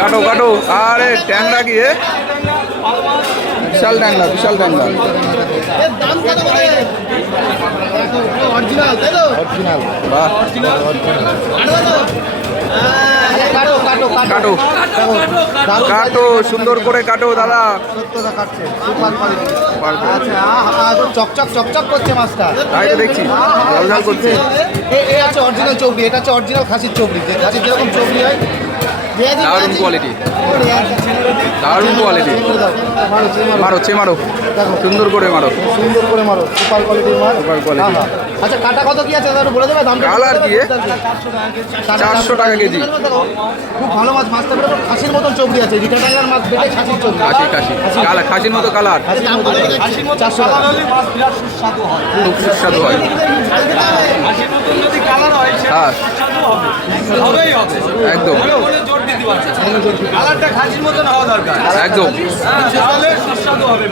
কাটো কাটো। আরে ট্যাংরা কি বিশাল ট্যাংরা, বিশাল ট্যাংরা। বাহ, কাটো কাটো, সুন্দর করে কাটো দাদা। চকচক চকচক করছে মাছটা, তাই তো দেখছি, ঝাল ঝাল করছে। এই আছে অরিজিনাল চবড়ি, এটা হচ্ছে অরিজিনাল খাসির চবড়ি, যে খাসির যেরকম চবড়ি হয়। দারুণ কোয়ালিটি, দারুণ কোয়ালিটি। মারো চে মারো, সুন্দর করে মারো, সুন্দর করে মারো, সুপার কোয়ালিটির মাছ, সুপার কোয়ালিটি। আচ্ছা কাটা কত কি আছে দাদা বলে দেবে দামটা? কালার কি 400 টাকা কেজি। খুব ভালো মাছ, মাছটা পুরো খাসির মতন চবড়ি আছে, রিটা টাঙ্গার মাছ বেটে খাসির চবড়ি, খাসি খাসি কালার, খাসির মতো কালার, খাসির মতো 400 টাকা। খুব সুস্বাদু হয়। হ্যাঁ একদম কালারটা খাসির মতন হওয়া দরকার, একদম। তাহলে সুস্বাদু হবে।